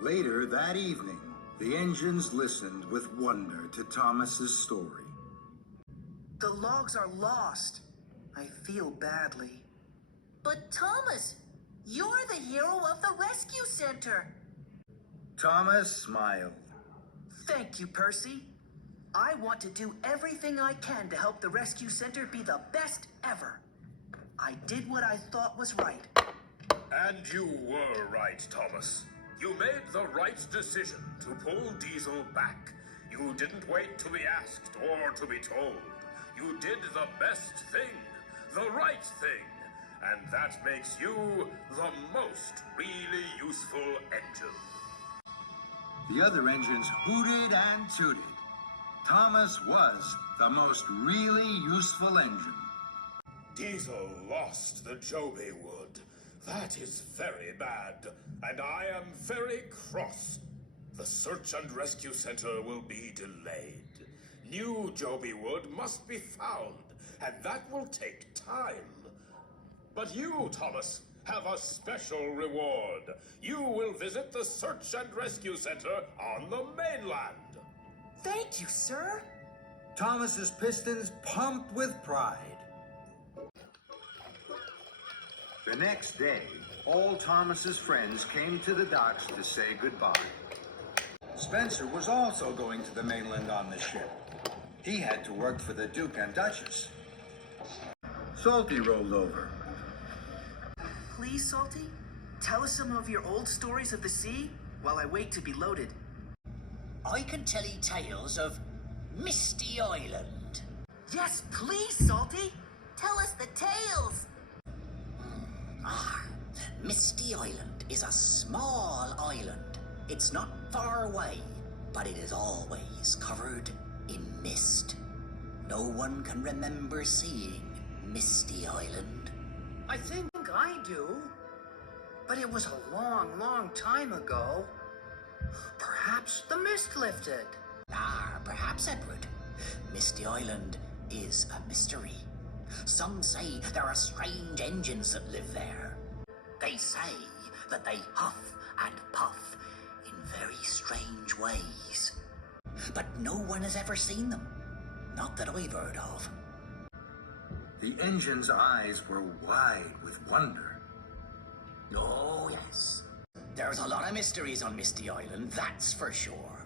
Later that evening, the engines listened with wonder to Thomas's story. The logs are lost. I feel badly. But Thomas, you're the hero of the rescue center. Thomas smiled. Thank you, Percy. I want to do everything I can to help the rescue center be the best ever. I did what I thought was right. And you were right, Thomas. You made the right decision to pull Diesel back. You didn't wait to be asked or to be told. You did the best thing, the right thing. And that makes you the most really useful engine. The other engines hooted and tooted. Thomas was the most really useful engine. Diesel lost the Joby Wood. That is very bad, and I am very cross. The search and rescue center will be delayed. New Joby Wood must be found, and that will take time. But you, Thomas, have a special reward. You will visit the search and rescue center on the mainland. Thank you, sir. Thomas's pistons pumped with pride. The next day, all Thomas's friends came to the docks to say goodbye. Spencer was also going to the mainland on the ship. He had to work for the Duke and Duchess. Salty rolled over. Please, Salty, tell us some of your old stories of the sea while I wait to be loaded. I can tell you tales of Misty Island. Yes, please, Salty. Tell us the tales. Misty Island is a small island. It's not far away, but it is always covered in mist. No one can remember seeing Misty Island. I think I do. But it was a long, long time ago. Perhaps the mist lifted. Perhaps, Edward. Misty Island is a mystery. Some say there are strange engines that live there. They say that they huff and puff in very strange ways. But no one has ever seen them. Not that I've heard of. The engine's eyes were wide with wonder. Oh, yes. There's a lot of mysteries on Misty Island, that's for sure.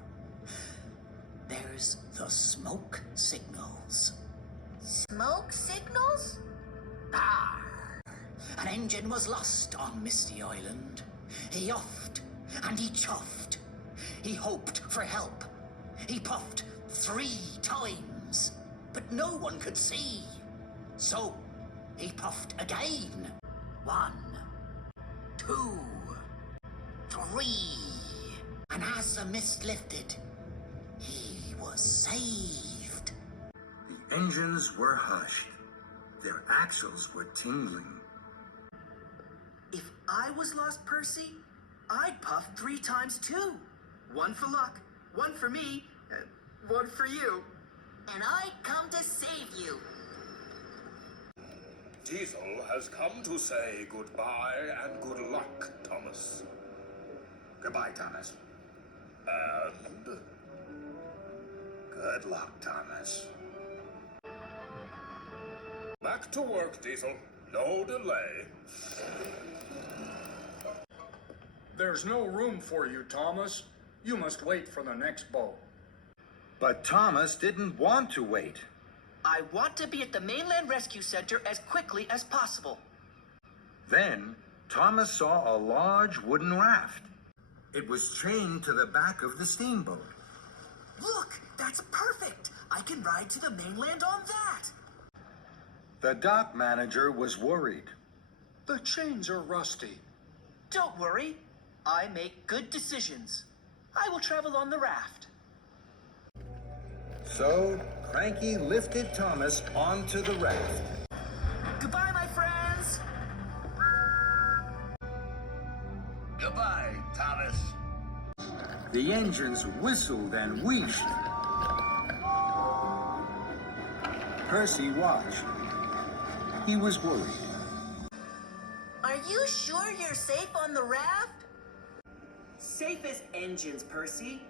There's the smoke signals. Smoke signals? An engine was lost on Misty Island. He huffed and he chuffed. He hoped for help. He puffed 3 times, but no one could see. So he puffed again. 1, 2, 3. And as the mist lifted, he was saved. The engines were hushed. Their axles were tingling. If I was lost, Percy, I'd puff 3 times too. 1 for luck, 1 for me, 1 for you. And I'd come to save you. Diesel has come to say goodbye and good luck, Thomas. Goodbye, Thomas. And Good luck, Thomas. back to work, Diesel. No delay. There's no room for you, Thomas. You must wait for the next boat. But Thomas didn't want to wait. I want to be at the mainland rescue center as quickly as possible. Then Thomas saw a large wooden raft. It was chained to the back of the steamboat. Look, that's perfect. I can ride to the mainland on that. The dock manager was worried. The chains are rusty. Don't worry. I make good decisions. I will travel on the raft. So Cranky lifted Thomas onto the raft. Goodbye, my friends. Goodbye, Thomas. The engines whistled and wheezed. Percy watched. He was worried. Are you sure you're safe on the raft? safest engines, Percy.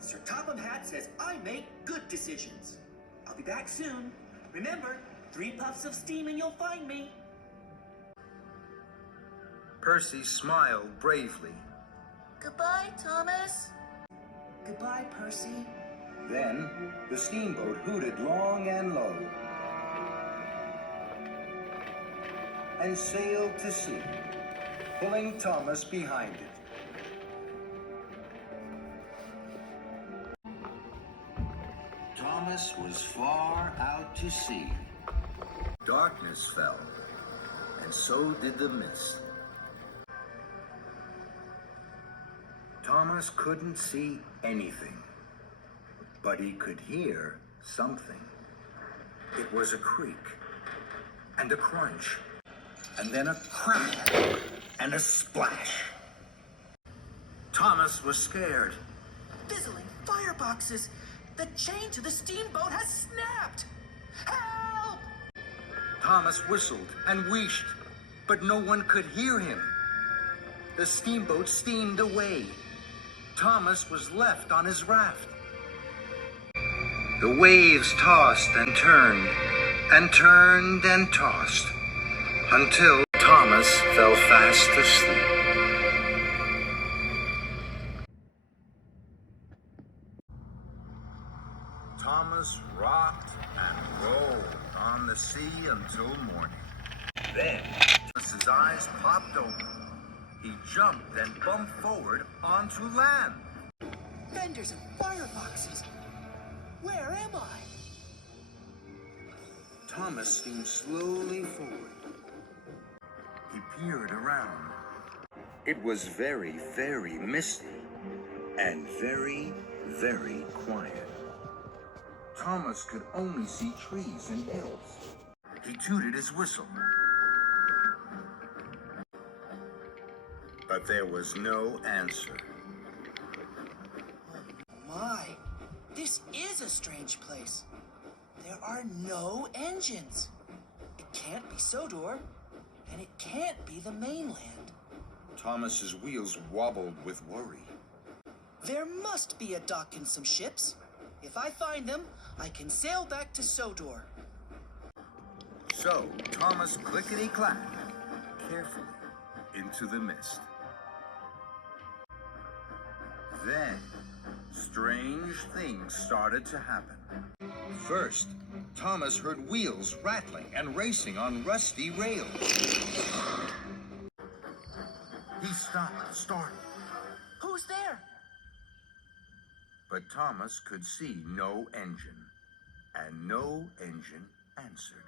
Sir Topham Hatt says I make good decisions. I'll be back soon. Remember, 3 puffs of steam and you'll find me. Percy smiled bravely. Goodbye, Thomas. Goodbye, Percy. Then the steamboat hooted long and low and sailed to sea, pulling Thomas behind it. Thomas was far out to sea. Darkness fell, and so did the mist. Thomas couldn't see anything, but he could hear something. It was a creak, and a crunch, and then a crack, and a splash. Thomas was scared. Fizzling fireboxes! The chain to the steamboat has snapped! Help! Thomas whistled and wheezed, but no one could hear him. The steamboat steamed away. Thomas was left on his raft. The waves tossed and turned, and turned and tossed, until Thomas fell fast asleep. Thomas rocked and rolled on the sea until morning. Then Thomas's eyes popped open. He jumped and bumped forward onto land. Vendors and fireboxes! Where am I? Thomas steamed slowly forward. He peered around. It was very, very misty and very, very quiet. Thomas could only see trees and hills. He tooted his whistle. But there was no answer. My, this is a strange place. There are no engines. It can't be Sodor, and it can't be the mainland. Thomas's wheels wobbled with worry. There must be a dock and some ships. If I find them, I can sail back to Sodor. So Thomas clickety-clacked carefully into the mist. Then, strange things started to happen. First, Thomas heard wheels rattling and racing on rusty rails. He stopped, startled, Who's there? but Thomas could see no engine, and no engine answered.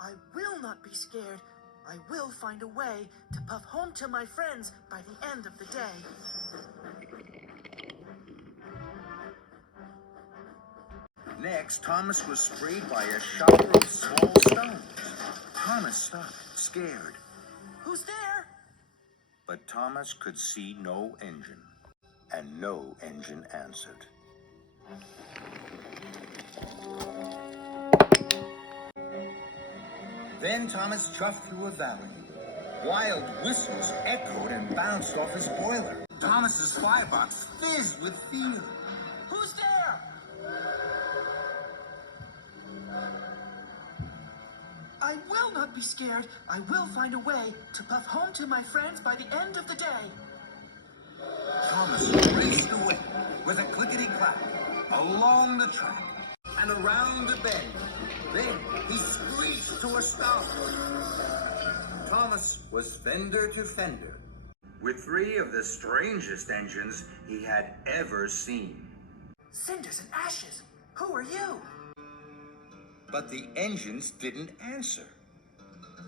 I will not be scared. I will find a way to puff home to my friends by the end of the day. Next, Thomas was sprayed by a shower of small stones. Thomas stopped, scared, Who's there? but Thomas could see no engine, and no engine answered. Then Thomas chuffed through a valley. Wild whistles echoed and bounced off his boiler. Thomas's firebox fizzed with fear. Who's there? I will not be scared. I will find a way to puff home to my friends by the end of the day. Thomas raced away with a clickety-clack along the track and around a bend. Then he screeched to a stop. Thomas was fender to fender with 3 of the strangest engines he had ever seen. Cinders and ashes. Who are you? But the engines didn't answer,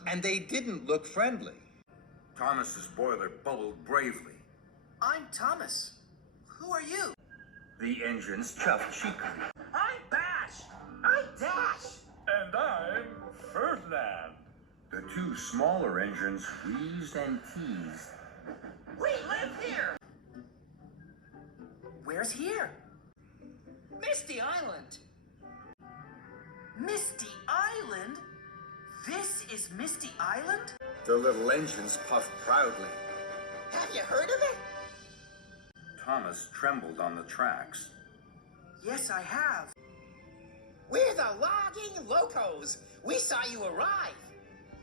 and they didn't look friendly. Thomas's boiler bubbled bravely. I'm Thomas. Who are you? The engines chuffed cheekily. I'm Bash. I'm Dash. And I'm Ferdinand. The 2 smaller engines wheezed and teased. We live here. Where's here? Misty Island. Misty Island? This is Misty Island? The little engines puffed proudly. Have you heard of it? Thomas trembled on the tracks. Yes, I have. We're the logging locos. We saw you arrive.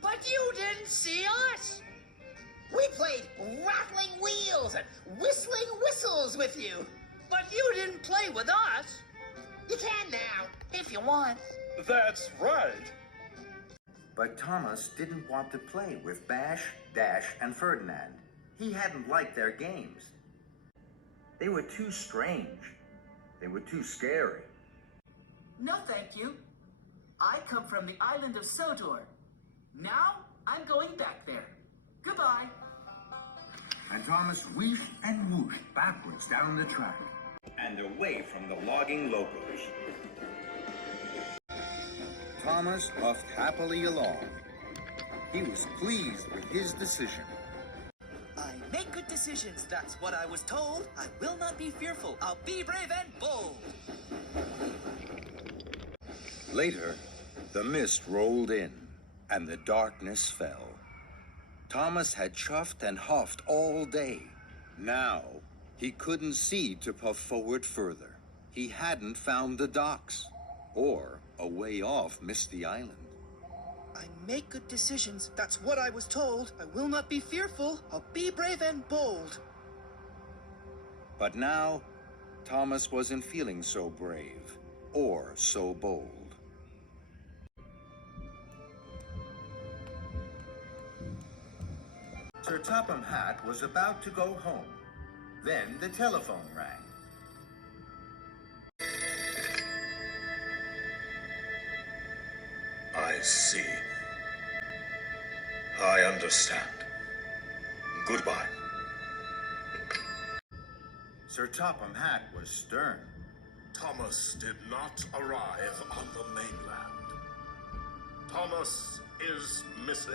But you didn't see us. We played rattling wheels and whistling whistles with you. But you didn't play with us. You can now, if you want. That's right. But Thomas didn't want to play with Bash, Dash, and Ferdinand. He hadn't liked their games. They were too strange. They were too scary. No, thank you. I come from the island of Sodor. Now, I'm going back there. Goodbye. And Thomas wheeshed and whooshed backwards down the track and away from the logging locos. Thomas puffed happily along. He was pleased with his decision. I make good decisions, that's what I was told. I will not be fearful. I'll be brave and bold. Later, the mist rolled in, and the darkness fell. Thomas had chuffed and huffed all day. Now, he couldn't see to puff forward further. He hadn't found the docks, or a way off Misty Island. I make good decisions, that's what I was told. I will not be fearful. I'll be brave and bold. But now, Thomas wasn't feeling so brave, or so bold. Sir Topham Hatt was about to go home. Then the telephone rang. I see. I understand. Goodbye. Sir Topham Hatt was stern. Thomas did not arrive on the mainland. Thomas is missing.